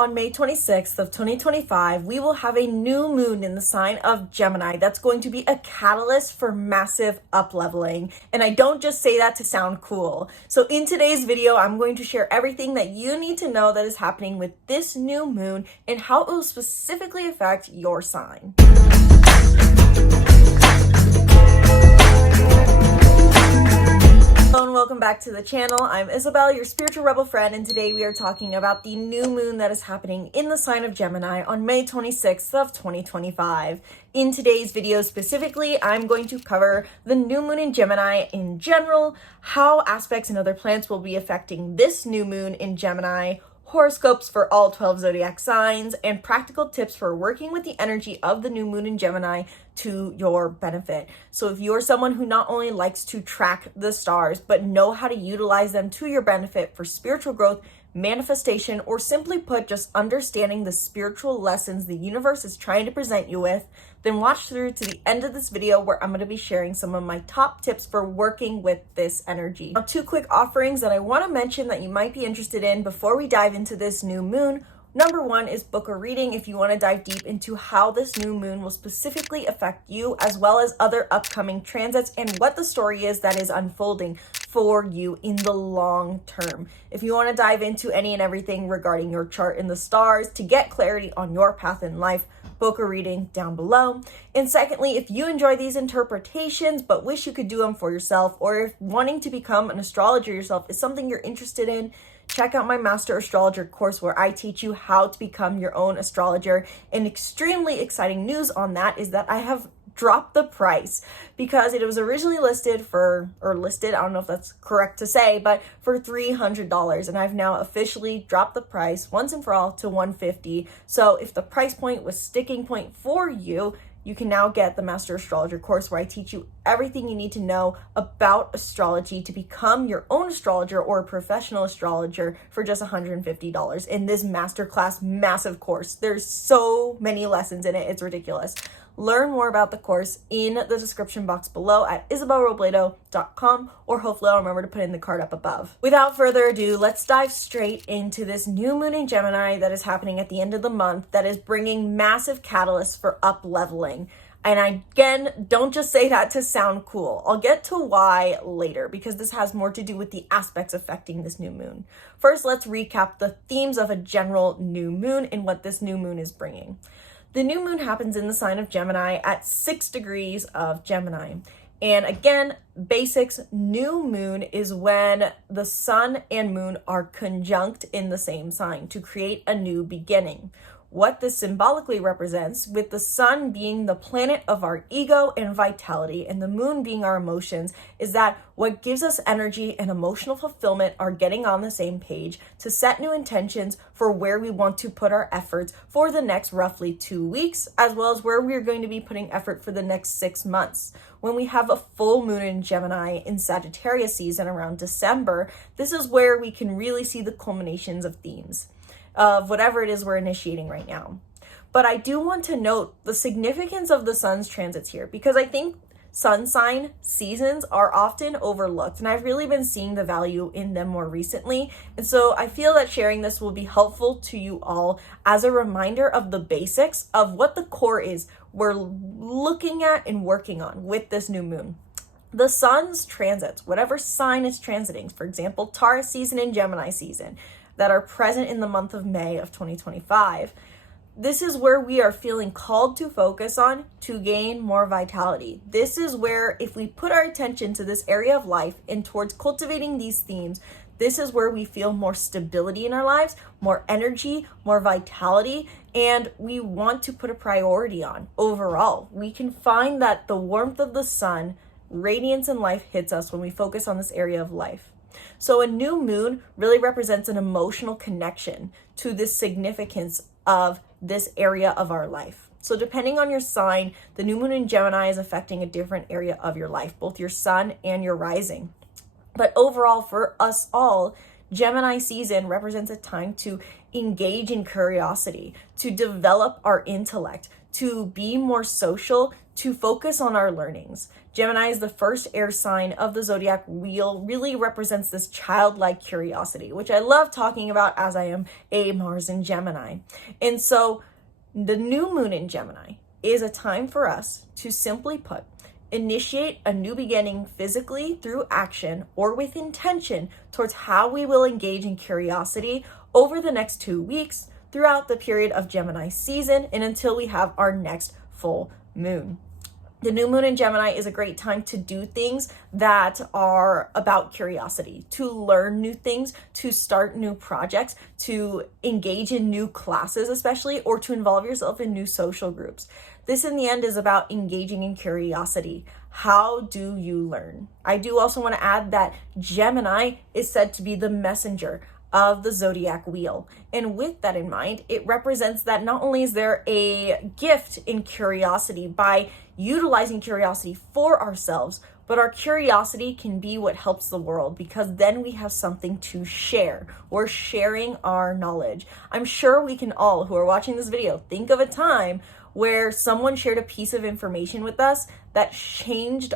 On May 26th of 2025, we will have a new moon in the sign of Gemini that's going to be a catalyst for massive up-leveling. And I don't just say that to sound cool. So in today's video, I'm going to share everything that you need to know that is happening with this new moon and how it will specifically affect your sign. Hello and welcome back to the channel. I'm Isabel, your spiritual rebel friend, and today we are talking about the new moon that is happening in the sign of Gemini on May 26th of 2025. In today's video specifically, I'm going to cover the new moon in Gemini in general, how aspects and other planets will be affecting this new moon in Gemini, horoscopes for all 12 zodiac signs, and practical tips for working with the energy of the new moon in Gemini to your benefit. So if you're someone who not only likes to track the stars, but know how to utilize them to your benefit for spiritual growth, manifestation, or simply put, just understanding the spiritual lessons the universe is trying to present you with, then watch through to the end of this video where I'm going to be sharing some of my top tips for working with this energy. Now, two quick offerings that I want to mention that you might be interested in before we dive into this new moon. Number one is book a reading if you want to dive deep into how this new moon will specifically affect you, as well as other upcoming transits and what the story is that is unfolding for you in the long term. If you want to dive into any and everything regarding your chart in the stars to get clarity on your path in life, book a reading down below. And secondly, if you enjoy these interpretations but wish you could do them for yourself, or if wanting to become an astrologer yourself is something you're interested in, check out my Master Astrologer course where I teach you how to become your own astrologer. And extremely exciting news on that is that I have dropped the price because it was originally listed, I don't know if that's correct to say, but for $300. And I've now officially dropped the price once and for all to $150. So if the price point was sticking point for you, you can now get the Master Astrologer course where I teach you everything you need to know about astrology to become your own astrologer or a professional astrologer for just $150 in this masterclass massive course. There's so many lessons in it, it's ridiculous. Learn more about the course in the description box below at isabelrobledo.com, or hopefully I'll remember to put in the card up above. Without further ado, let's dive straight into this new moon in Gemini that is happening at the end of the month that is bringing massive catalysts for up-leveling. And I, again, don't just say that to sound cool. I'll get to why later because this has more to do with the aspects affecting this new moon. First, let's recap the themes of a general new moon and what this new moon is bringing. The new moon happens in the sign of Gemini at 6 degrees of Gemini. And again, basics, new moon is when the sun and moon are conjunct in the same sign to create a new beginning. What this symbolically represents, with the sun being the planet of our ego and vitality and the moon being our emotions, is that what gives us energy and emotional fulfillment are getting on the same page to set new intentions for where we want to put our efforts for the next roughly 2 weeks, as well as where we're going to be putting effort for the next 6 months. When we have a full moon in Gemini in Sagittarius season around December, this is where we can really see the culminations of themes of whatever it is we're initiating right now. But I do want to note the significance of the sun's transits here, because I think sun sign seasons are often overlooked, and I've really been seeing the value in them more recently. And so I feel that sharing this will be helpful to you all as a reminder of the basics of what the core is we're looking at and working on with this new moon. The sun's transits, whatever sign it's transiting, for example, Taurus season and Gemini season, that are present in the month of May of 2025. This is where we are feeling called to focus on to gain more vitality. This is where, if we put our attention to this area of life and towards cultivating these themes, this is where we feel more stability in our lives, more energy, more vitality, and we want to put a priority on overall. We can find that the warmth of the sun, radiance in life hits us when we focus on this area of life. So a new moon really represents an emotional connection to this significance of this area of our life. So depending on your sign, the new moon in Gemini is affecting a different area of your life, both your sun and your rising. But overall, for us all, Gemini season represents a time to engage in curiosity, to develop our intellect, to be more social, to focus on our learnings. Gemini is the first air sign of the zodiac wheel, really represents this childlike curiosity, which I love talking about as I am a Mars in Gemini. And so the new moon in Gemini is a time for us to, simply put, initiate a new beginning physically through action or with intention towards how we will engage in curiosity over the next 2 weeks throughout the period of Gemini season and until we have our next full moon. The new moon in Gemini is a great time to do things that are about curiosity, to learn new things, to start new projects, to engage in new classes especially, or to involve yourself in new social groups. This in the end is about engaging in curiosity. How do you learn? I do also want to add that Gemini is said to be the messenger of the zodiac wheel. And with that in mind, it represents that not only is there a gift in curiosity by utilizing curiosity for ourselves, but our curiosity can be what helps the world, because then we have something to share. We're sharing our knowledge. I'm sure we can all, who are watching this video, think of a time where someone shared a piece of information with us that changed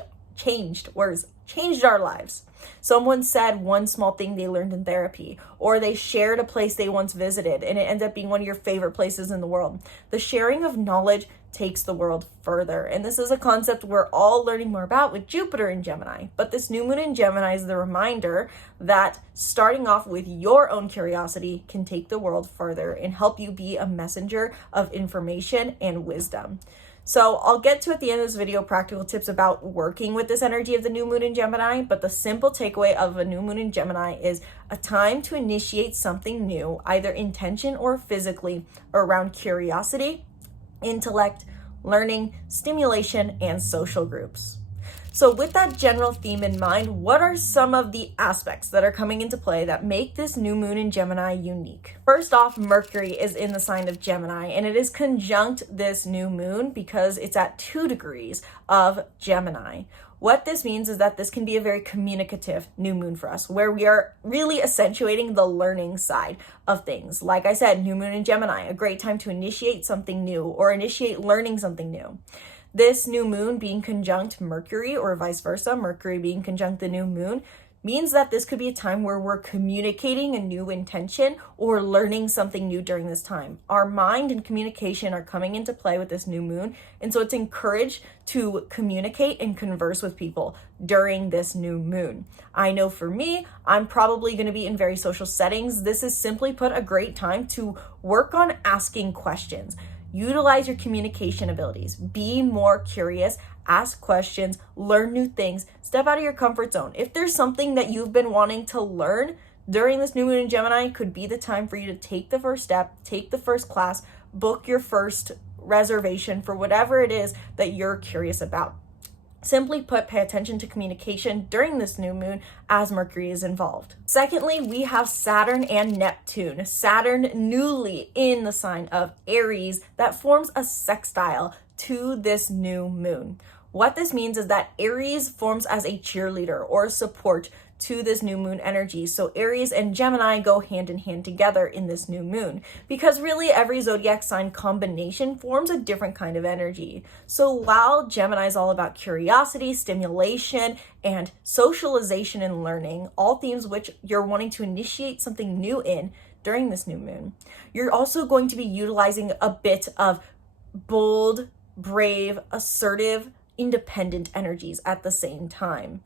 our lives. Someone said one small thing they learned in therapy, or they shared a place they once visited and it ended up being one of your favorite places in the world. The sharing of knowledge takes the world further. And this is a concept we're all learning more about with Jupiter in Gemini. But this new moon in Gemini is the reminder that starting off with your own curiosity can take the world further and help you be a messenger of information and wisdom. So I'll get to at the end of this video practical tips about working with this energy of the new moon in Gemini, but the simple takeaway of a new moon in Gemini is a time to initiate something new, either intention or physically, around curiosity, intellect, learning, stimulation, and social groups. So with that general theme in mind, what are some of the aspects that are coming into play that make this new moon in Gemini unique? First off, Mercury is in the sign of Gemini, and it is conjunct this new moon because it's at 2 degrees of Gemini. What this means is that this can be a very communicative new moon for us, where we are really accentuating the learning side of things. Like I said, new moon in Gemini, a great time to initiate something new or initiate learning something new. This new moon being conjunct Mercury, or vice versa, Mercury being conjunct the new moon, means that this could be a time where we're communicating a new intention or learning something new during this time. Our mind and communication are coming into play with this new moon, and so it's encouraged to communicate and converse with people during this new moon. I know for me, I'm probably going to be in very social settings. This is, simply put, a great time to work on asking questions. Utilize your communication abilities. Be more curious, ask questions, learn new things, step out of your comfort zone. If there's something that you've been wanting to learn during this new moon in Gemini, could be the time for you to take the first step, take the first class, book your first reservation for whatever it is that you're curious about. Simply put, pay attention to communication during this new moon as Mercury is involved. Secondly, we have Saturn and Neptune. Saturn newly in the sign of Aries that forms a sextile to this new moon. What this means is that Aries forms as a cheerleader or support to this new moon energy. So Aries and Gemini go hand in hand together in this new moon, because really every zodiac sign combination forms a different kind of energy. So while Gemini is all about curiosity, stimulation, and socialization and learning, all themes which you're wanting to initiate something new in during this new moon, you're also going to be utilizing a bit of bold, brave, assertive, independent energies at the same time.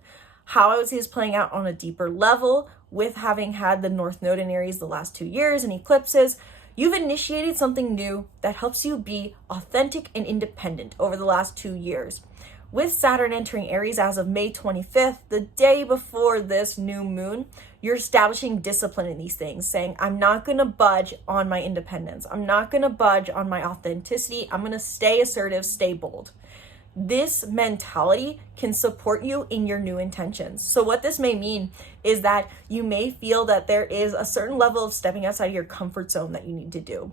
How I would say is playing out on a deeper level with having had the North Node in Aries the last 2 years and eclipses. You've initiated something new that helps you be authentic and independent over the last 2 years. With Saturn entering Aries as of May 25th, the day before this new moon, you're establishing discipline in these things, saying, I'm not going to budge on my independence. I'm not going to budge on my authenticity. I'm going to stay assertive, stay bold. This mentality can support you in your new intentions. So what this may mean is that you may feel that there is a certain level of stepping outside of your comfort zone that you need to do,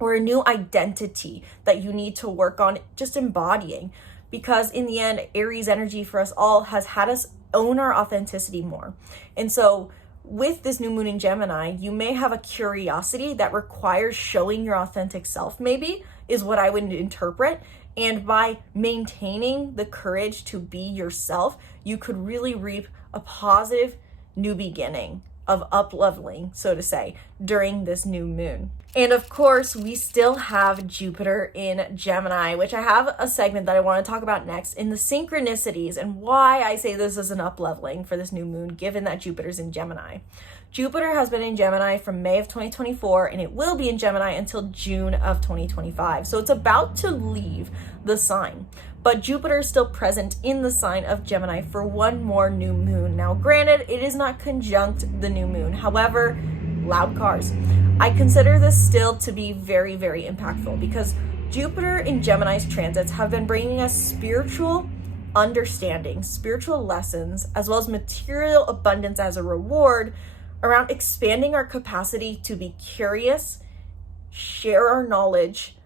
or a new identity that you need to work on just embodying. Because in the end, Aries energy for us all has had us own our authenticity more. And so with this new moon in Gemini, you may have a curiosity that requires showing your authentic self, maybe, is what I would interpret. And by maintaining the courage to be yourself, you could really reap a positive new beginning of up-leveling, so to say, during this new moon. And of course, we still have Jupiter in Gemini, which I have a segment that I want to talk about next in the synchronicities and why I say this is an up-leveling for this new moon, given that Jupiter's in Gemini. Jupiter has been in Gemini from May of 2024, and it will be in Gemini until June of 2025. So it's about to leave the sign. But Jupiter is still present in the sign of Gemini for one more new moon. Now, granted, it is not conjunct the new moon. However, loud cars. I consider this still to be very, very impactful because Jupiter in Gemini's transits have been bringing us spiritual understanding, spiritual lessons, as well as material abundance as a reward around expanding our capacity to be curious, share our knowledge,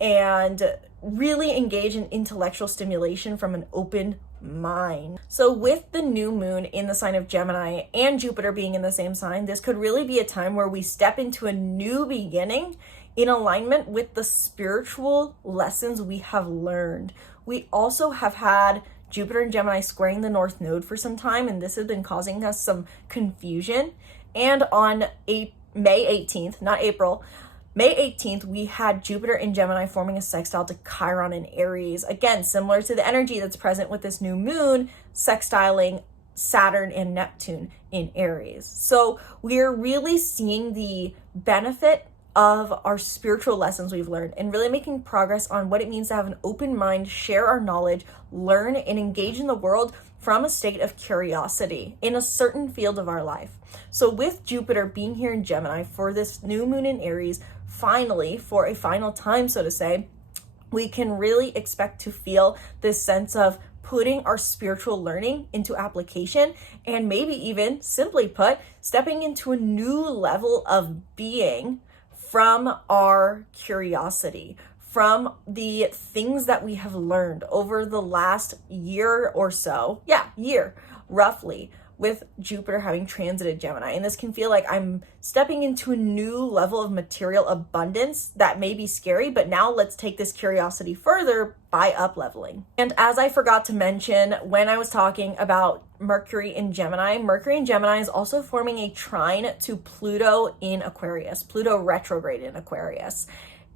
and really engage in intellectual stimulation from an open mind. So with the new moon in the sign of Gemini and Jupiter being in the same sign, this could really be a time where we step into a new beginning in alignment with the spiritual lessons we have learned. We also have had Jupiter and Gemini squaring the North Node for some time, and this has been causing us some confusion. And on May 18th, not April, May 18th, we had Jupiter in Gemini forming a sextile to Chiron in Aries. Again, similar to the energy that's present with this new moon, sextiling Saturn and Neptune in Aries. So we're really seeing the benefit of our spiritual lessons we've learned and really making progress on what it means to have an open mind, share our knowledge, learn, and engage in the world from a state of curiosity in a certain field of our life. So with Jupiter being here in Gemini for this new moon in Aries, finally, for a final time, so to say, we can really expect to feel this sense of putting our spiritual learning into application and maybe even, simply put, stepping into a new level of being from our curiosity, from the things that we have learned over the last year or so, year, roughly, with Jupiter having transited Gemini. And this can feel like I'm stepping into a new level of material abundance that may be scary, but now let's take this curiosity further by up-leveling. And as I forgot to mention when I was talking about Mercury in Gemini is also forming a trine to Pluto in Aquarius, Pluto retrograde in Aquarius.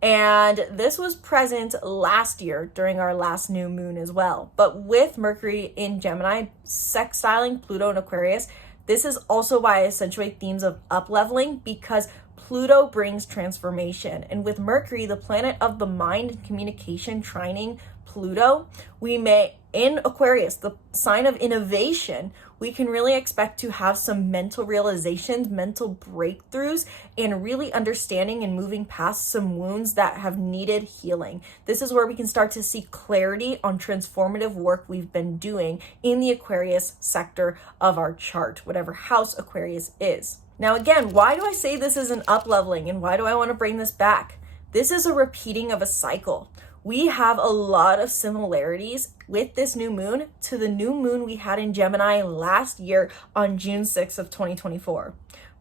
And this was present last year during our last new moon as well. But with Mercury in Gemini sextiling Pluto in Aquarius, this is also why I accentuate themes of up-leveling, because Pluto brings transformation. And with Mercury, the planet of the mind and communication, trining Pluto, we may, in Aquarius, the sign of innovation, we can really expect to have some mental realizations, mental breakthroughs, and really understanding and moving past some wounds that have needed healing. This is where we can start to see clarity on transformative work we've been doing in the Aquarius sector of our chart, whatever house Aquarius is. Now, again, why do I say this is an up-leveling and why do I want to bring this back? This is a repeating of a cycle. We have a lot of similarities with this new moon to the new moon we had in Gemini last year on June 6th of 2024.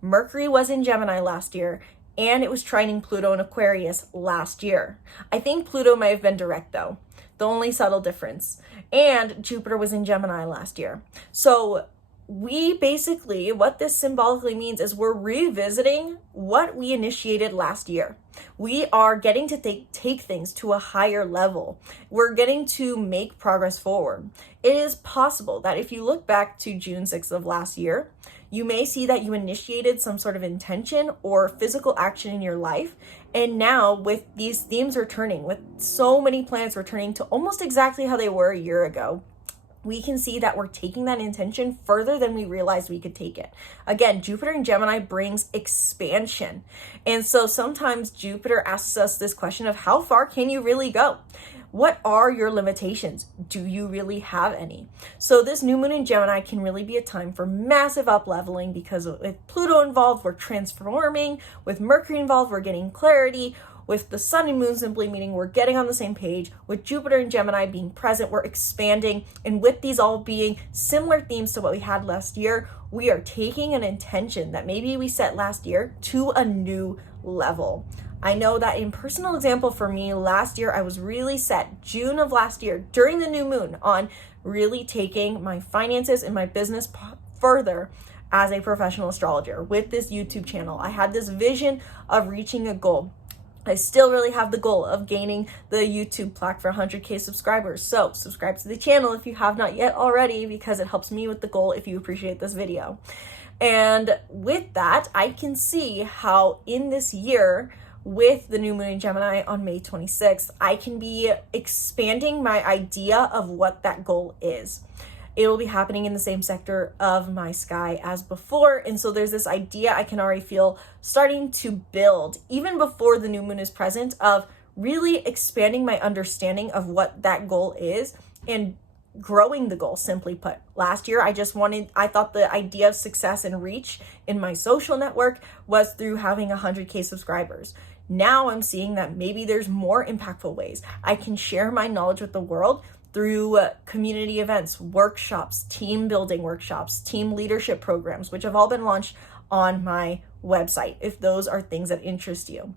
Mercury was in Gemini last year, and it was trining Pluto in Aquarius last year. I think Pluto may have been direct though, the only subtle difference. And Jupiter was in Gemini last year. So we basically, what this symbolically means is we're revisiting what we initiated last year. We are getting to take things to a higher level. We're getting to make progress forward. It is possible that if you look back to June 6th of last year, you may see that you initiated some sort of intention or physical action in your life. And now with these themes returning, with so many planets returning to almost exactly how they were a year ago, we can see that we're taking that intention further than we realized we could take it. Again, Jupiter in Gemini brings expansion. And so sometimes Jupiter asks us this question of how far can you really go? What are your limitations? Do you really have any? So this new moon in Gemini can really be a time for massive up-leveling because with Pluto involved, we're transforming. With Mercury involved, we're getting clarity. with the sun and moon simply meaning we're getting on the same page, with Jupiter and Gemini being present, we're expanding, and with these all being similar themes to what we had last year, we are taking an intention that maybe we set last year to a new level. I know that in personal example for me, last year I was really set, June of last year, during the new moon, on really taking my finances and my business further as a professional astrologer with this YouTube channel. I had this vision of reaching a goal. I still really have the goal of gaining the YouTube plaque for 100K subscribers. So subscribe to the channel if you have not yet already, because it helps me with the goal if you appreciate this video. And with that, I can see how in this year, with the new moon in Gemini on May 26th, I can be expanding my idea of what that goal is. It will be happening in the same sector of my sky as before. And so there's this idea I can already feel starting to build, even before the new moon is present, of really expanding my understanding of what that goal is and growing the goal, simply put. Last year, I thought the idea of success and reach in my social network was through having 100K subscribers. Now I'm seeing that maybe there's more impactful ways I can share my knowledge with the world through community events, workshops, team building workshops, team leadership programs, which have all been launched on my website, if those are things that interest you.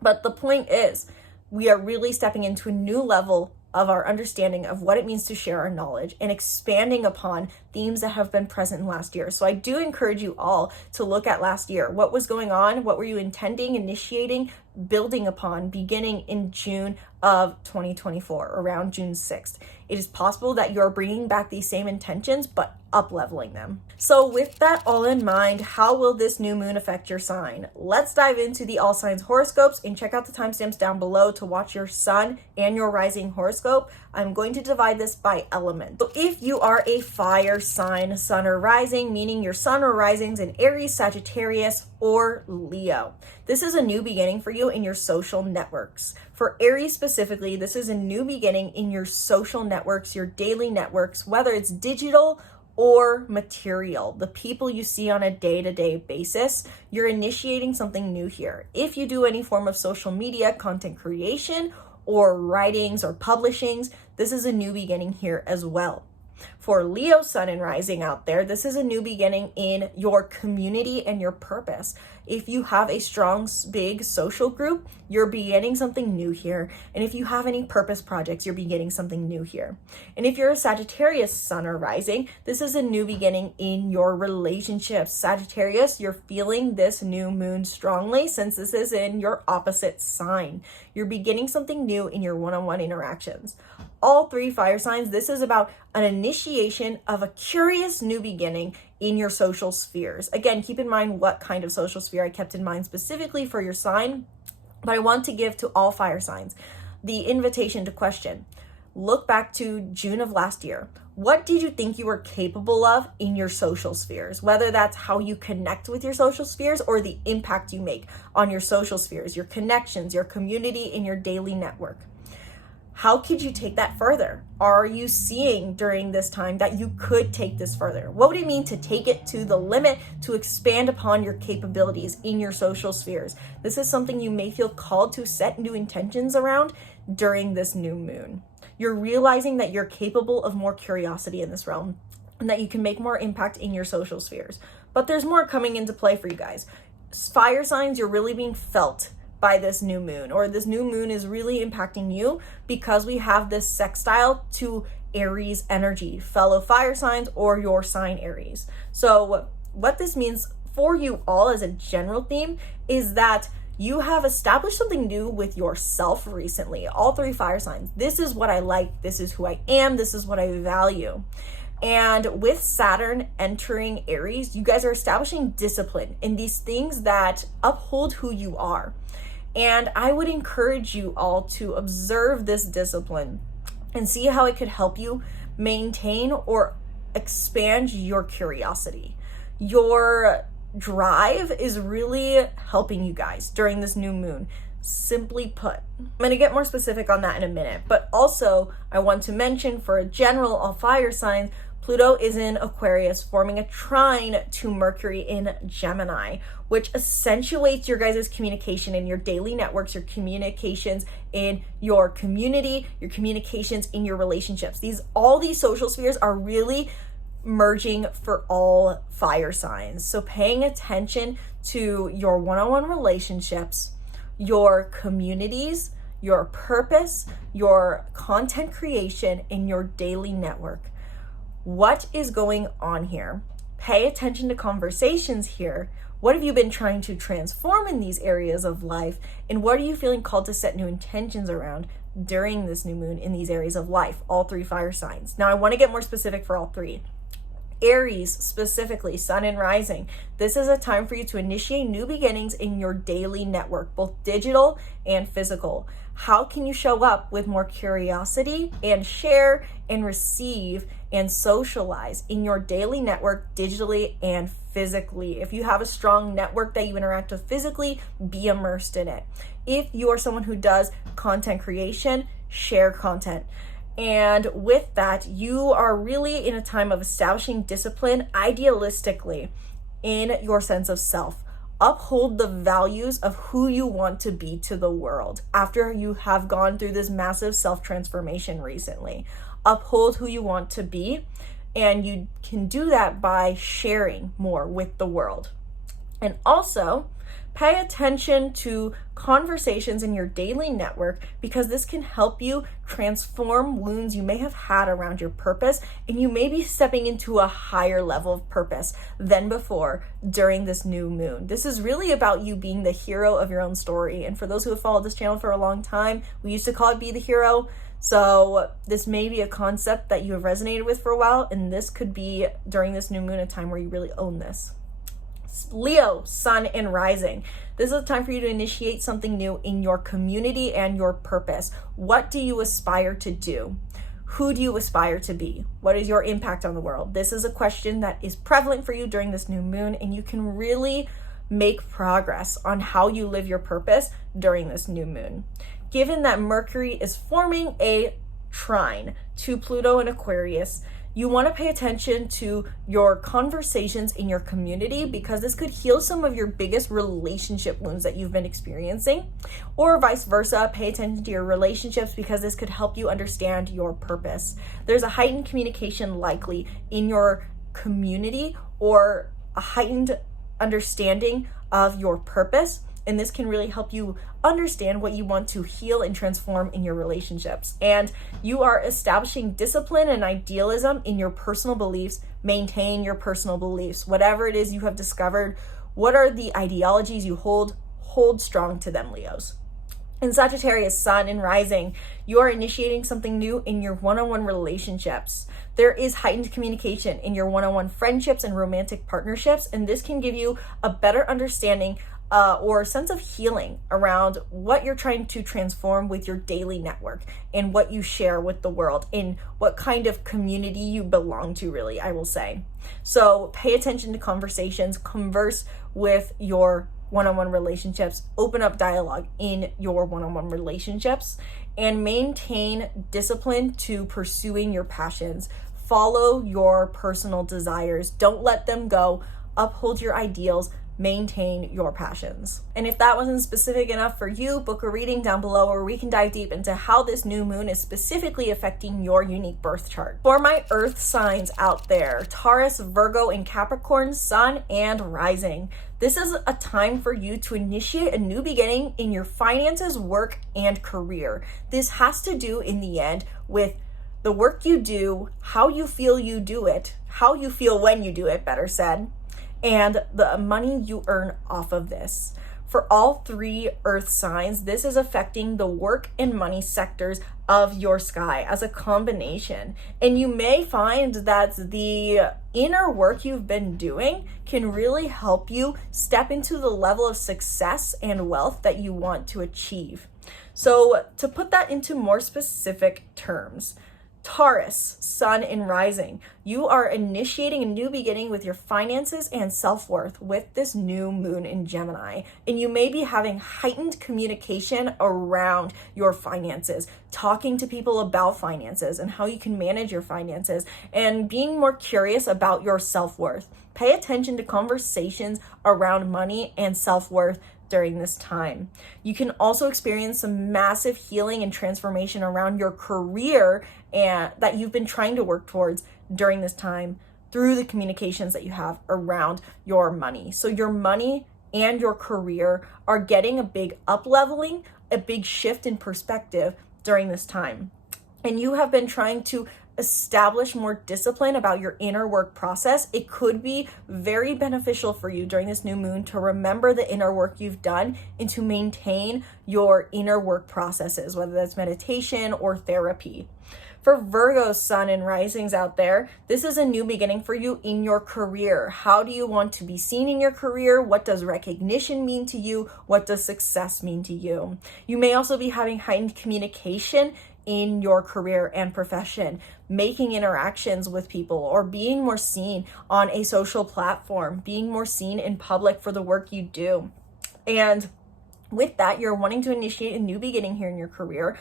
But the point is, we are really stepping into a new level of our understanding of what it means to share our knowledge and expanding upon themes that have been present in last year. So I do encourage you all to look at last year. What was going on? What were you intending, initiating, building upon beginning in June of 2024, around June 6th? It is possible that you're bringing back these same intentions, but up-leveling them. So with that all in mind, how will this new moon affect your sign? Let's dive into the all signs horoscopes and check out the timestamps down below to watch your sun and your rising horoscope. I'm going to divide this by element. So if you are a fire sign, sun or rising, meaning your sun or rising's in Aries, Sagittarius, or Leo, this is a new beginning for you in your social networks. For Aries specifically, this is a new beginning in your social networks, your daily networks, whether it's digital or material, the people you see on a day-to-day basis. You're initiating something new here. If you do any form of social media, content creation, or writings or publishings, this is a new beginning here as well. For Leo, sun and rising out there, this is a new beginning in your community and your purpose. If you have a strong, big social group, you're beginning something new here. And if you have any purpose projects, you're beginning something new here. And if you're a Sagittarius sun or rising, this is a new beginning in your relationships. Sagittarius, you're feeling this new moon strongly since this is in your opposite sign. You're beginning something new in your one-on-one interactions. All three fire signs, this is about an initiation of a curious new beginning in your social spheres. Again, keep in mind what kind of social sphere I kept in mind specifically for your sign, but I want to give to all fire signs the invitation to question. Look back to June of last year. What did you think you were capable of in your social spheres? Whether that's how you connect with your social spheres or the impact you make on your social spheres, your connections, your community, and your daily network. How could you take that further? Are you seeing during this time that you could take this further? What would it mean to take it to the limit, to expand upon your capabilities in your social spheres? This is something you may feel called to set new intentions around during this new moon. You're realizing that you're capable of more curiosity in this realm and that you can make more impact in your social spheres. But there's more coming into play for you guys. Fire signs, you're really being felt by this new moon, or this new moon is really impacting you because we have this sextile to Aries energy, fellow fire signs or your sign Aries. So what this means for you all as a general theme is that you have established something new with yourself recently. All three fire signs. This is what I like. This is who I am. This is what I value. And with Saturn entering Aries, you guys are establishing discipline in these things that uphold who you are. And I would encourage you all to observe this discipline and see how it could help you maintain or expand your curiosity. Your drive is really helping you guys during this new moon. Simply put, I'm going to get more specific on that in a minute, but also I want to mention for a general all fire signs, Pluto is in Aquarius, forming a trine to Mercury in Gemini, which accentuates your guys' communication in your daily networks, your communications in your community, your communications in your relationships. All these social spheres are really merging for all fire signs. So paying attention to your one-on-one relationships, your communities, your purpose, your content creation in your daily network. What is going on here? Pay attention to conversations here. What have you been trying to transform in these areas of life? And what are you feeling called to set new intentions around during this new moon in these areas of life? All three fire signs. Now, I want to get more specific for all three. Aries, specifically, Sun and Rising. This is a time for you to initiate new beginnings in your daily network, both digital and physical. How can you show up with more curiosity and share and receive and socialize in your daily network, digitally and physically? If you have a strong network that you interact with physically, be immersed in it. If you are someone who does content creation, share content. And with that, you are really in a time of establishing discipline idealistically in your sense of self. Uphold the values of who you want to be to the world after you have gone through this massive self-transformation recently. Uphold who you want to be, and you can do that by sharing more with the world. And also, pay attention to conversations in your daily network, because this can help you transform wounds you may have had around your purpose, and you may be stepping into a higher level of purpose than before during this new moon. This is really about you being the hero of your own story. And for those who have followed this channel for a long time, we used to call it Be the Hero. So this may be a concept that you have resonated with for a while, and this could be during this new moon a time where you really own this. Leo, Sun and Rising. This is a time for you to initiate something new in your community and your purpose. What do you aspire to do? Who do you aspire to be? What is your impact on the world? This is a question that is prevalent for you during this new moon, and you can really make progress on how you live your purpose during this new moon. Given that Mercury is forming a trine to Pluto and Aquarius, you want to pay attention to your conversations in your community, because this could heal some of your biggest relationship wounds that you've been experiencing, or vice versa. Pay attention to your relationships, because this could help you understand your purpose. There's a heightened communication likely in your community, or a heightened understanding of your purpose. And this can really help you understand what you want to heal and transform in your relationships. And you are establishing discipline and idealism in your personal beliefs. Maintain your personal beliefs. Whatever it is you have discovered, what are the ideologies you hold strong to them, Leos. In Sagittarius, Sun and Rising, you are initiating something new in your one-on-one relationships. There is heightened communication in your one-on-one friendships and romantic partnerships, and this can give you a better understanding or a sense of healing around what you're trying to transform with your daily network and what you share with the world and what kind of community you belong to, really, I will say. So pay attention to conversations, converse with your one-on-one relationships, open up dialogue in your one-on-one relationships, and maintain discipline to pursuing your passions. Follow your personal desires. Don't let them go. Uphold your ideals. Maintain your passions. And if that wasn't specific enough for you, book a reading down below where we can dive deep into how this new moon is specifically affecting your unique birth chart. For my earth signs out there, Taurus, Virgo, and Capricorn, Sun and Rising, this is a time for you to initiate a new beginning in your finances, work, and career. This has to do, in the end, with the work you do, how you feel you do it, how you feel when you do it, better said, and the money you earn off of this. For all three earth signs, this is affecting the work and money sectors of your sky as a combination. And you may find that the inner work you've been doing can really help you step into the level of success and wealth that you want to achieve. So to put that into more specific terms, Taurus, Sun and Rising. You are initiating a new beginning with your finances and self-worth with this new moon in Gemini. And you may be having heightened communication around your finances, talking to people about finances and how you can manage your finances, and being more curious about your self-worth. Pay attention to conversations around money and self-worth during this time. You can also experience some massive healing and transformation around your career and that you've been trying to work towards during this time through the communications that you have around your money. So your money and your career are getting a big up-leveling, a big shift in perspective during this time. And you have been trying to establish more discipline about your inner work process. It could be very beneficial for you during this new moon to remember the inner work you've done and to maintain your inner work processes, whether that's meditation or therapy. For Virgo, Sun and Risings out there, this is a new beginning for you in your career. How do you want to be seen in your career? What does recognition mean to you? What does success mean to you? You may also be having heightened communication in your career and profession, making interactions with people or being more seen on a social platform, being more seen in public for the work you do. And with that, you're wanting to initiate a new beginning here in your career.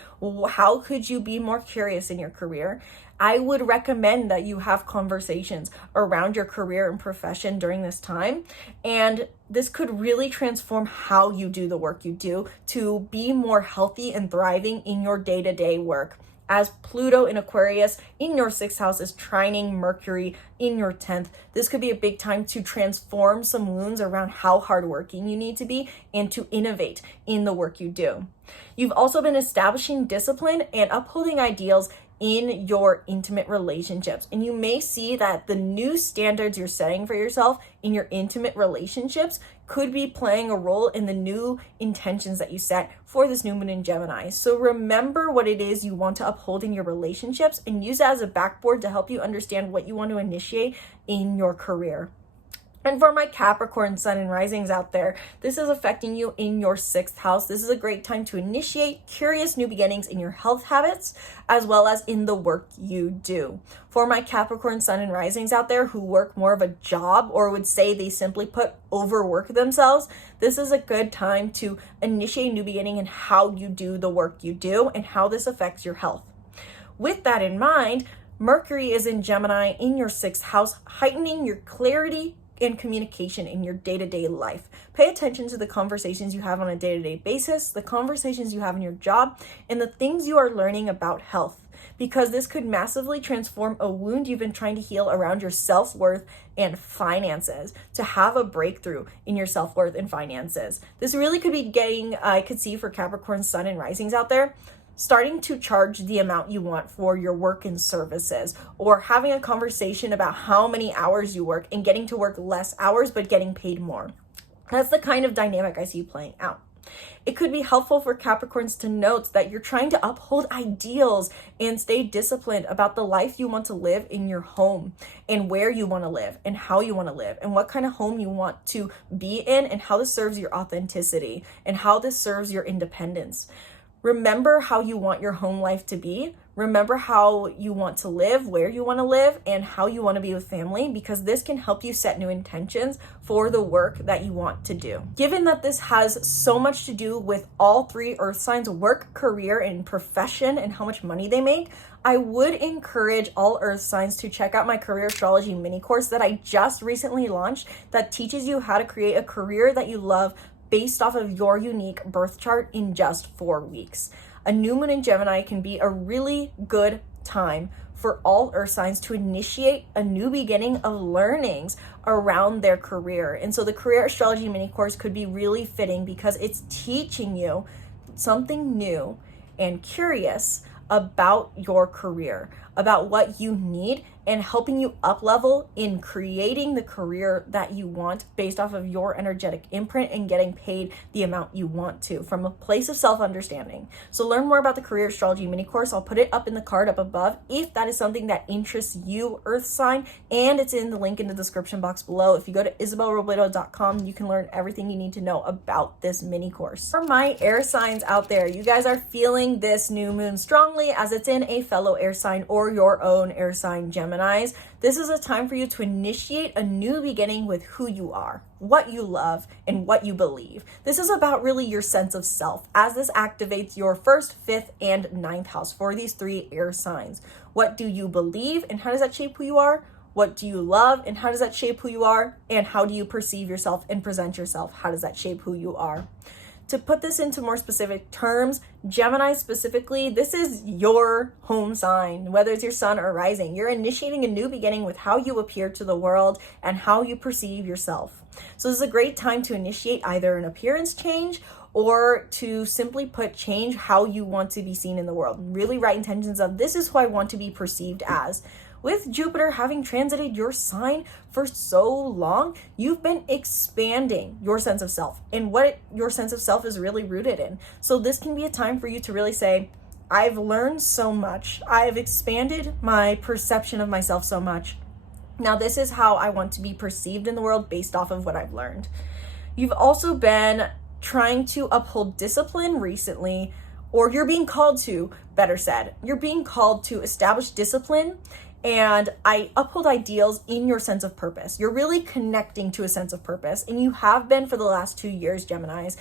How could you be more curious in your career? I would recommend that you have conversations around your career and profession during this time. And this could really transform how you do the work you do to be more healthy and thriving in your day-to-day work. As Pluto in Aquarius in your 6th house is trining Mercury in your 10th, this could be a big time to transform some wounds around how hardworking you need to be and to innovate in the work you do. You've also been establishing discipline and upholding ideals in your intimate relationships. And you may see that the new standards you're setting for yourself in your intimate relationships could be playing a role in the new intentions that you set for this new moon in Gemini. So remember what it is you want to uphold in your relationships and use that as a backboard to help you understand what you want to initiate in your career. And for my Capricorn, Sun and Risings out there, this is affecting you in your 6th house. This is a great time to initiate curious new beginnings in your health habits, as well as in the work you do. For my Capricorn, Sun and Risings out there who work more of a job or would say they simply overwork themselves, this is a good time to initiate a new beginning in how you do the work you do and how this affects your health. With that in mind, Mercury is in Gemini in your 6th house, heightening your clarity and communication in your day-to-day life. Pay attention to the conversations you have on a day-to-day basis, the conversations you have in your job, and the things you are learning about health, because this could massively transform a wound you've been trying to heal around your self-worth and finances to have a breakthrough in your self-worth and finances. This really could be getting, I could see for Capricorn, Sun and Risings out there, starting to charge the amount you want for your work and services, or having a conversation about how many hours you work and getting to work less hours but getting paid more. That's the kind of dynamic I see playing out. It could be helpful for Capricorns to note that you're trying to uphold ideals and stay disciplined about the life you want to live in your home and where you want to live and how you want to live and what kind of home you want to be in and how this serves your authenticity and how this serves your independence. Remember how you want your home life to be. Remember how you want to live, where you want to live, and how you want to be with family, because this can help you set new intentions for the work that you want to do. Given that this has so much to do with all 3 earth signs, work, career, and profession, and how much money they make, I would encourage all earth signs to check out my career astrology mini course that I just recently launched that teaches you how to create a career that you love based off of your unique birth chart in just 4 weeks. A new moon in Gemini can be a really good time for all earth signs to initiate a new beginning of learnings around their career. And so the career astrology mini course could be really fitting because it's teaching you something new and curious about your career, about what you need and helping you up level in creating the career that you want based off of your energetic imprint and getting paid the amount you want to from a place of self-understanding. So learn more about the career astrology mini course. I'll put it up in the card up above if that is something that interests you, Earth sign, and it's in the link in the description box below. If you go to isabelrobledo.com, you can learn everything you need to know about this mini course. For my air signs out there, you guys are feeling this new moon strongly as it's in a fellow air sign or your own air sign, Geminis. This is a time for you to initiate a new beginning with who you are, what you love, and what you believe. This is about really your sense of self, as this activates your first, fifth, and ninth house for these three air signs. What do you believe, and how does that shape who you are? What do you love, and how does that shape who you are? And how do you perceive yourself and present yourself? How does that shape who you are? To put this into more specific terms, Gemini specifically, this is your home sign, whether it's your sun or rising. You're initiating a new beginning with how you appear to the world and how you perceive yourself. So this is a great time to initiate either an appearance change or to simply change how you want to be seen in the world. Really write intentions of, this is who I want to be perceived as. With Jupiter having transited your sign for so long, you've been expanding your sense of self and what your sense of self is really rooted in. So this can be a time for you to really say, I've learned so much. I've expanded my perception of myself so much. Now this is how I want to be perceived in the world based off of what I've learned. You've also been trying to uphold discipline recently, or you're being called to, better said, you're being called to establish discipline and I uphold ideals in your sense of purpose. You're really connecting to a sense of purpose, and you have been for the last 2 years, Geminis.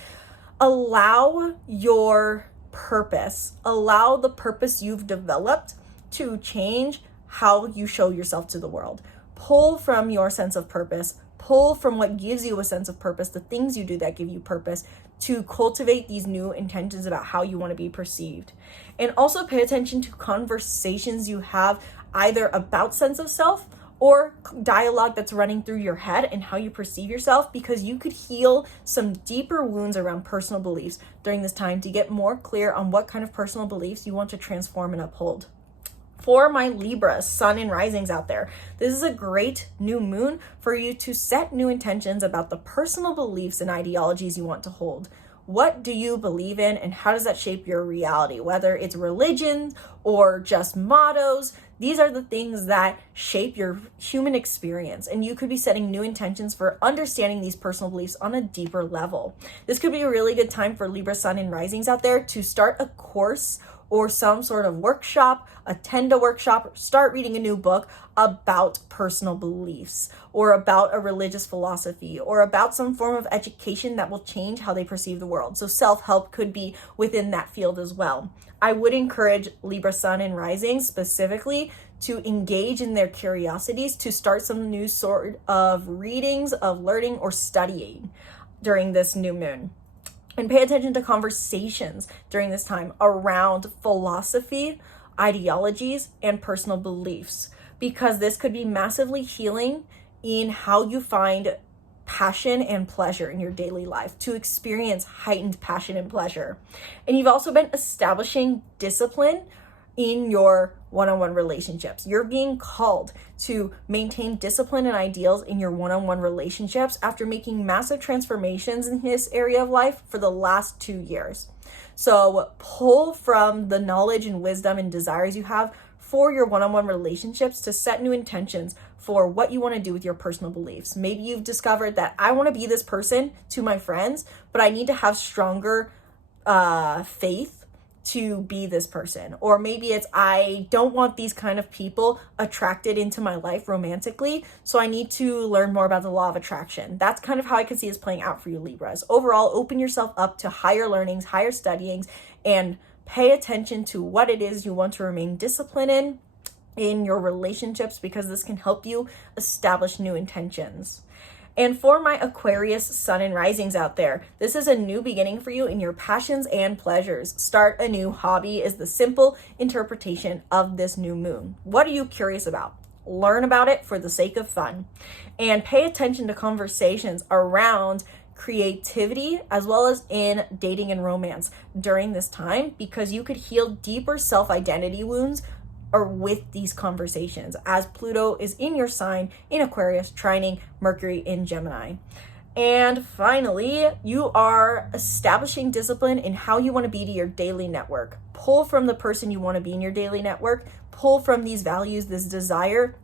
Allow your purpose, allow the purpose you've developed to change how you show yourself to the world. Pull from your sense of purpose, pull from what gives you a sense of purpose, the things you do that give you purpose, to cultivate these new intentions about how you want to be perceived. And also pay attention to conversations you have either about sense of self or dialogue that's running through your head and how you perceive yourself, because you could heal some deeper wounds around personal beliefs during this time to get more clear on what kind of personal beliefs you want to transform and uphold. For my Libra, sun and risings out there, this is a great new moon for you to set new intentions about the personal beliefs and ideologies you want to hold. What do you believe in, and how does that shape your reality? Whether it's religion or just mottos, these are the things that shape your human experience, and you could be setting new intentions for understanding these personal beliefs on a deeper level. This could be a really good time for Libra, sun, and risings out there to start a course or some sort of workshop, attend a workshop, start reading a new book about personal beliefs or about a religious philosophy or about some form of education that will change how they perceive the world. So self-help could be within that field as well. I would encourage Libra, sun, and rising specifically to engage in their curiosities, to start some new sort of readings, of learning or studying during this new moon. And pay attention to conversations during this time around philosophy, ideologies, and personal beliefs, because this could be massively healing in how you find passion and pleasure in your daily life, to experience heightened passion and pleasure. And you've also been establishing discipline in your one-on-one relationships. You're being called to maintain discipline and ideals in your one-on-one relationships after making massive transformations in this area of life for the last 2 years. So pull from the knowledge and wisdom and desires you have for your one-on-one relationships to set new intentions for what you want to do with your personal beliefs. Maybe you've discovered that I want to be this person to my friends, but I need to have stronger faith to be this person. Or maybe it's, I don't want these kind of people attracted into my life romantically, so I need to learn more about the law of attraction. That's kind of how I could see this playing out for you, Libras. Overall, open yourself up to higher learnings, higher studyings, and pay attention to what it is you want to remain disciplined in your relationships, because this can help you establish new intentions. And for my Aquarius, sun, and risings out there, this is a new beginning for you in your passions and pleasures. Start a new hobby is the simple interpretation of this new moon. What are you curious about? Learn about it for the sake of fun. And pay attention to conversations around creativity as well as in dating and romance during this time, because you could heal deeper self-identity wounds or with these conversations, as Pluto is in your sign in Aquarius, trining Mercury in Gemini. And finally, you are establishing discipline in how you want to be to your daily network. Pull from the person you want to be in your daily network. Pull from these values, this desire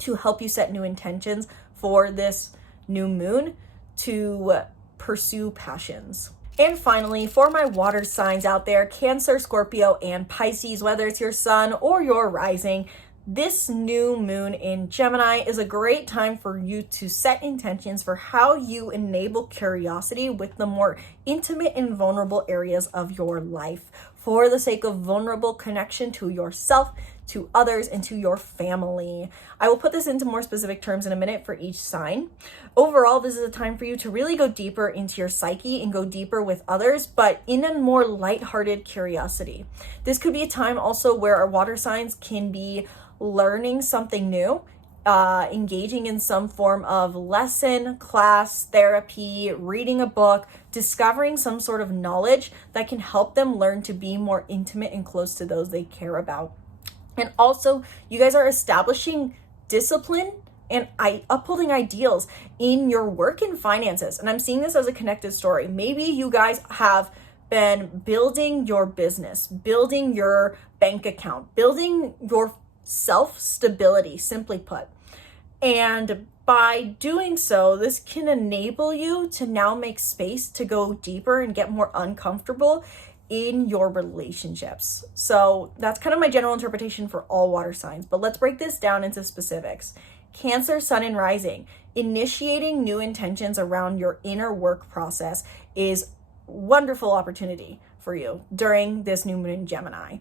to help you set new intentions for this new moon to pursue passions. And finally, for my water signs out there, Cancer, Scorpio, and Pisces, whether it's your sun or your rising, this new moon in Gemini is a great time for you to set intentions for how you enable curiosity with the more intimate and vulnerable areas of your life for the sake of vulnerable connection to yourself, to others, and to your family. I will put this into more specific terms in a minute for each sign. Overall, this is a time for you to really go deeper into your psyche and go deeper with others, but in a more lighthearted curiosity. This could be a time also where our water signs can be learning something new, engaging in some form of lesson, class, therapy, reading a book, discovering some sort of knowledge that can help them learn to be more intimate and close to those they care about. And also, you guys are establishing discipline and upholding ideals in your work and finances. And I'm seeing this as a connected story. Maybe you guys have been building your business, building your bank account, building your self-stability, simply put. And by doing so, this can enable you to now make space to go deeper and get more uncomfortable in your relationships. So that's kind of my general interpretation for all water signs, but let's break this down into specifics. Cancer, Sun, and Rising. Initiating new intentions around your inner work process is a wonderful opportunity for you during this new moon in Gemini.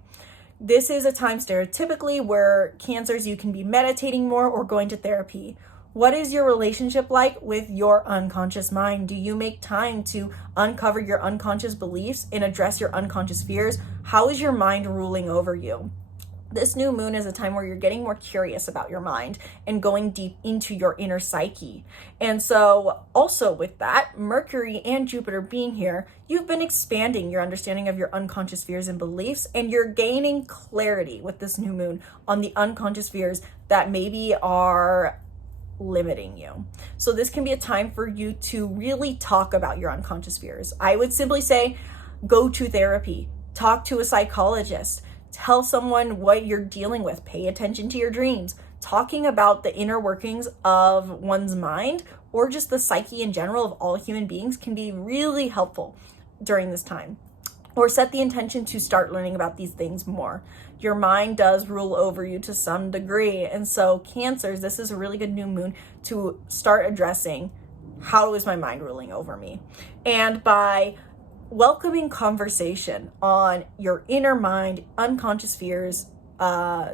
This is a time stereotypically where Cancers, you can be meditating more or going to therapy. What is your relationship like with your unconscious mind? Do you make time to uncover your unconscious beliefs and address your unconscious fears? How is your mind ruling over you? This new moon is a time where you're getting more curious about your mind and going deep into your inner psyche. And so also with that, Mercury and Jupiter being here, you've been expanding your understanding of your unconscious fears and beliefs, and you're gaining clarity with this new moon on the unconscious fears that maybe are limiting you. So this can be a time for you to really talk about your unconscious fears. I would simply say, go to therapy, talk to a psychologist, tell someone what you're dealing with, pay attention to your dreams. Talking about the inner workings of one's mind or just the psyche in general of all human beings can be really helpful during this time. Or set the intention to start learning about these things more. Your mind does rule over you to some degree. And so Cancers, this is a really good new moon to start addressing, how is my mind ruling over me? And by welcoming conversation on your inner mind, unconscious fears,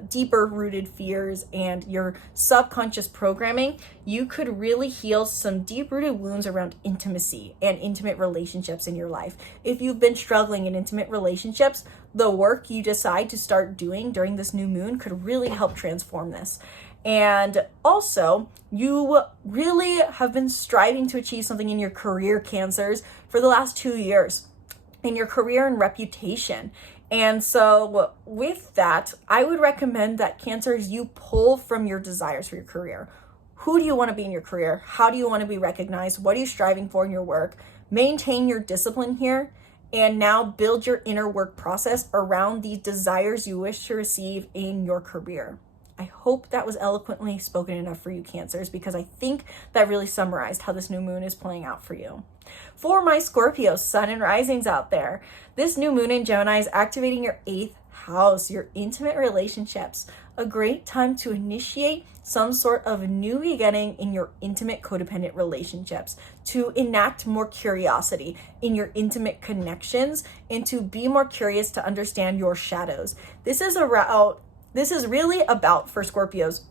deeper rooted fears, and your subconscious programming, you could really heal some deep rooted wounds around intimacy and intimate relationships in your life. If you've been struggling in intimate relationships, the work you decide to start doing during this new moon could really help transform this. And also, you really have been striving to achieve something in your career, Cancers, for the last 2 years, in your career and reputation. And so with that, I would recommend that Cancers, you pull from your desires for your career. Who do you want to be in your career? How do you want to be recognized? What are you striving for in your work? Maintain your discipline here, and now build your inner work process around the desires you wish to receive in your career. I hope that was eloquently spoken enough for you, Cancers, because I think that really summarized how this new moon is playing out for you. For my Scorpio, Sun, and Risings out there, this new moon in Gemini is activating your 8th house, your intimate relationships. A great time to initiate some sort of new beginning in your intimate codependent relationships, to enact more curiosity in your intimate connections, and to be more curious to understand your shadows. This is really about, for Scorpios,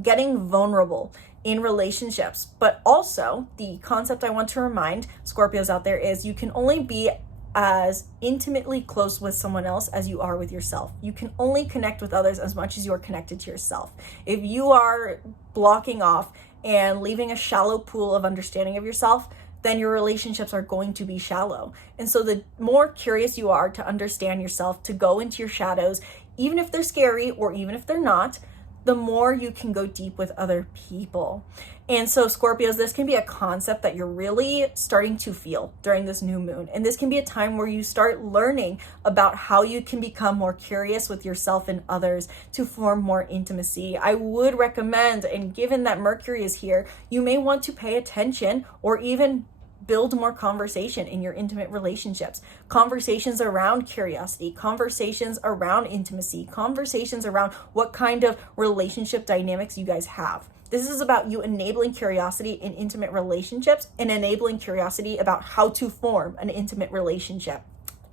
getting vulnerable in relationships. But also, the concept I want to remind Scorpios out there is you can only be as intimately close with someone else as you are with yourself. You can only connect with others as much as you are connected to yourself. If you are blocking off and leaving a shallow pool of understanding of yourself, then your relationships are going to be shallow. And so the more curious you are to understand yourself, to go into your shadows, even if they're scary or even if they're not, the more you can go deep with other people. And so Scorpios, this can be a concept that you're really starting to feel during this new moon. And this can be a time where you start learning about how you can become more curious with yourself and others to form more intimacy. I would recommend, and given that Mercury is here, you may want to pay attention or even build more conversation in your intimate relationships. Conversations around curiosity, conversations around intimacy, conversations around what kind of relationship dynamics you guys have. This is about you enabling curiosity in intimate relationships and enabling curiosity about how to form an intimate relationship.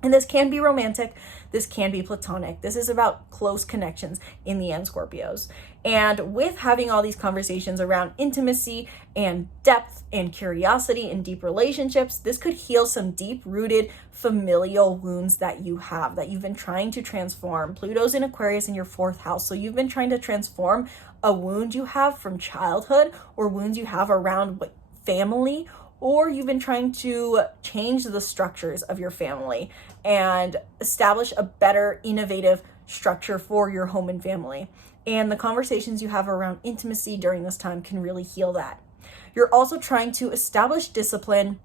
And this can be romantic, this can be platonic. This is about close connections in the end, Scorpios. And with having all these conversations around intimacy and depth and curiosity in deep relationships, this could heal some deep-rooted familial wounds that you have, that you've been trying to transform. Pluto's in Aquarius in your 4th house, so you've been trying to transform a wound you have from childhood or wounds you have around family, or you've been trying to change the structures of your family and establish a better, innovative structure for your home and family. And the conversations you have around intimacy during this time can really heal that. You're also trying to establish discipline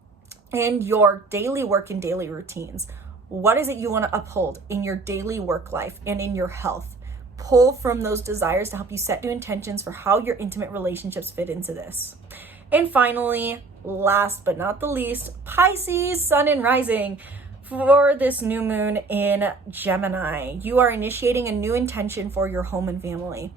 in your daily work and daily routines. What is it you want to uphold in your daily work life and in your health? Pull from those desires to help you set new intentions for how your intimate relationships fit into this. And finally, last but not the least, Pisces, Sun and Rising. For this new moon in Gemini, you are initiating a new intention for your home and family.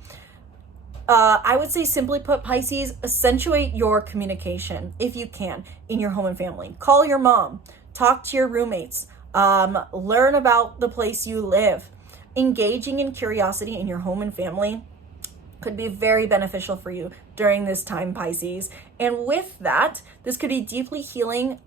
I would say, simply put, Pisces, accentuate your communication if you can in your home and family. Call your mom, talk to your roommates, learn about the place you live. Engaging in curiosity in your home and family could be very beneficial for you during this time, Pisces. And with that, this could be deeply healing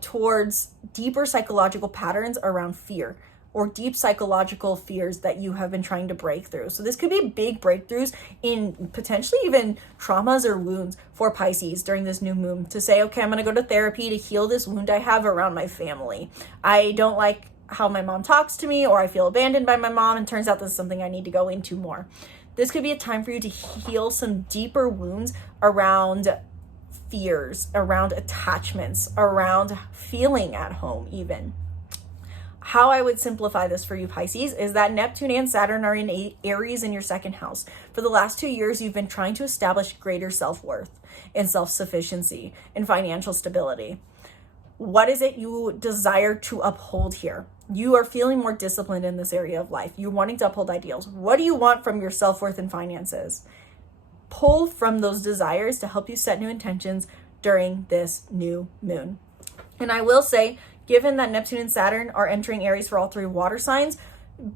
towards deeper psychological patterns around fear or deep psychological fears that you have been trying to break through. So this could be big breakthroughs in potentially even traumas or wounds for Pisces during this new moon, to say, okay, I'm going to go to therapy to heal this wound I have around my family. I don't like how my mom talks to me, or I feel abandoned by my mom, and turns out this is something I need to go into more. This could be a time for you to heal some deeper wounds around fears, around attachments, around feeling at home even. How I would simplify this for you, Pisces, is that Neptune and Saturn are in Aries in your 2nd house. For the last 2 years, you've been trying to establish greater self-worth and self-sufficiency and financial stability. What is it you desire to uphold here? You are feeling more disciplined in this area of life. You're wanting to uphold ideals. What do you want from your self-worth and finances? Pull from those desires to help you set new intentions during this new moon. And I will say, given that Neptune and Saturn are entering Aries for all 3 water signs,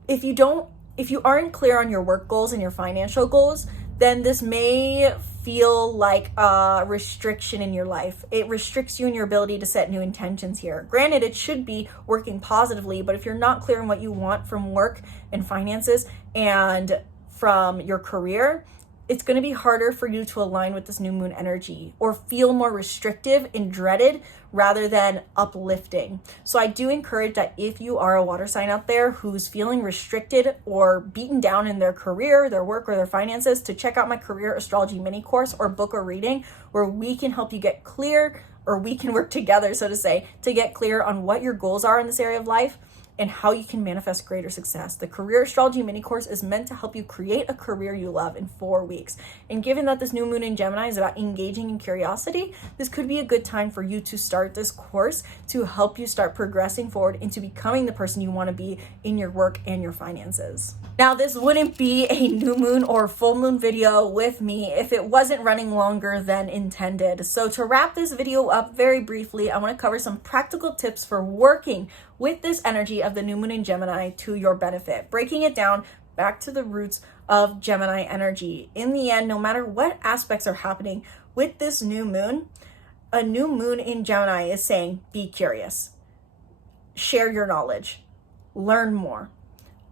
if you aren't clear on your work goals and your financial goals, then this may feel like a restriction in your life. It restricts you in your ability to set new intentions here. Granted, it should be working positively, but if you're not clear on what you want from work and finances and from your career, it's going to be harder for you to align with this new moon energy, or feel more restrictive and dreaded rather than uplifting. So I do encourage that if you are a water sign out there who's feeling restricted or beaten down in their career, their work, or their finances, to check out my career astrology mini course or book a reading where we can help you get clear, or we can work together, so to say, to get clear on what your goals are in this area of life and how you can manifest greater success. The Career Astrology Mini Course is meant to help you create a career you love in 4 weeks. And given that this new moon in Gemini is about engaging in curiosity, this could be a good time for you to start this course to help you start progressing forward into becoming the person you want to be in your work and your finances. Now, this wouldn't be a new moon or full moon video with me if it wasn't running longer than intended. So to wrap this video up very briefly, I want to cover some practical tips for working with this energy of the new moon in Gemini to your benefit, breaking it down back to the roots of Gemini energy. In the end, no matter what aspects are happening with this new moon, a new moon in Gemini is saying, be curious, share your knowledge, learn more,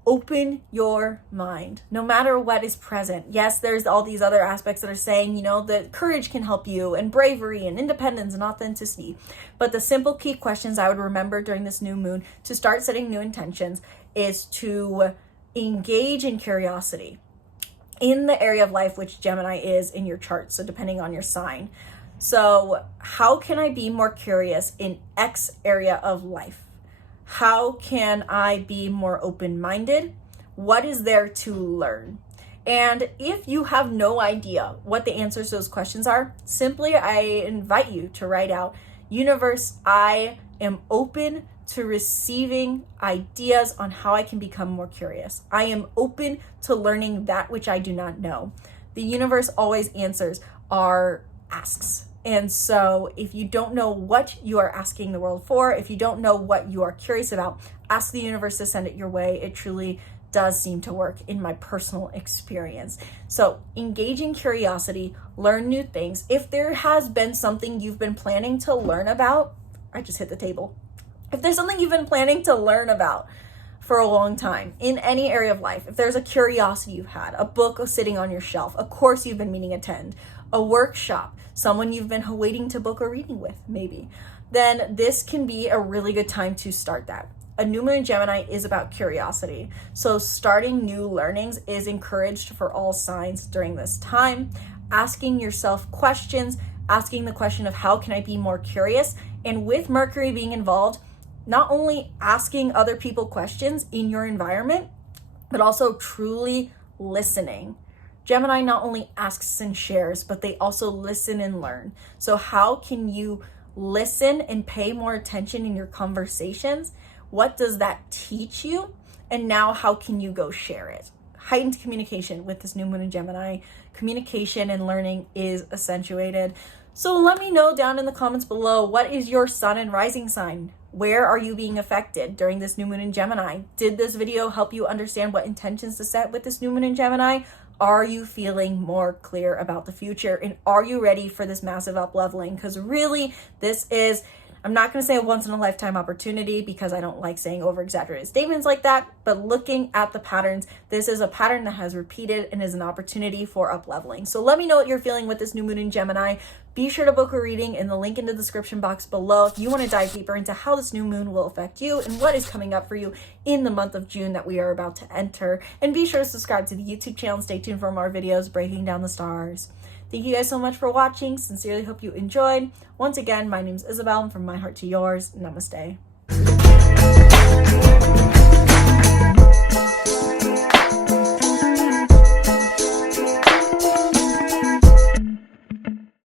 open your mind, no matter what is present. Yes, there's all these other aspects that are saying, that courage can help you, and bravery and independence and authenticity. But the simple key questions I would remember during this new moon to start setting new intentions is to engage in curiosity in the area of life which Gemini is in your chart, so depending on your sign. So how can I be more curious in X area of life? How can I be more open-minded? What is there to learn? And if you have no idea what the answers to those questions are, simply I invite you to write out, Universe, I am open to receiving ideas on how I can become more curious. I am open to learning that which I do not know. The universe always answers our asks. And so if you don't know what you are asking the world for, if you don't know what you are curious about, ask the universe to send it your way. It truly does seem to work in my personal experience. So engaging curiosity, learn new things. If there has been something you've been planning to learn about, I just hit the table. If there's something you've been planning to learn about for a long time in any area of life, if there's a curiosity you've had, a book sitting on your shelf, a course you've been meaning to attend, a workshop, someone you've been waiting to book a reading with, maybe, then this can be a really good time to start that. A new moon in Gemini is about curiosity. So starting new learnings is encouraged for all signs during this time. Asking yourself questions, asking the question of how can I be more curious? And with Mercury being involved, not only asking other people questions in your environment, but also truly listening. Gemini not only asks and shares, but they also listen and learn. So how can you listen and pay more attention in your conversations? What does that teach you? And now how can you go share it? Heightened communication with this new moon in Gemini. Communication and learning is accentuated. So let me know down in the comments below, what is your sun and rising sign? Where are you being affected during this new moon in Gemini? Did this video help you understand what intentions to set with this new moon in Gemini? Are you feeling more clear about the future? And are you ready for this massive up leveling? Because really, this is, I'm not going to say a once in a lifetime opportunity because I don't like saying over exaggerated statements like that, but looking at the patterns, this is a pattern that has repeated and is an opportunity for up leveling. So let me know what you're feeling with this new moon in Gemini. Be sure to book a reading in the link in the description box below if you want to dive deeper into how this new moon will affect you and what is coming up for you in the month of June that we are about to enter. And be sure to subscribe to the YouTube channel and stay tuned for more videos breaking down the stars. Thank you guys so much for watching. Sincerely hope you enjoyed. Once again, my name is Isabel, and from my heart to yours, namaste.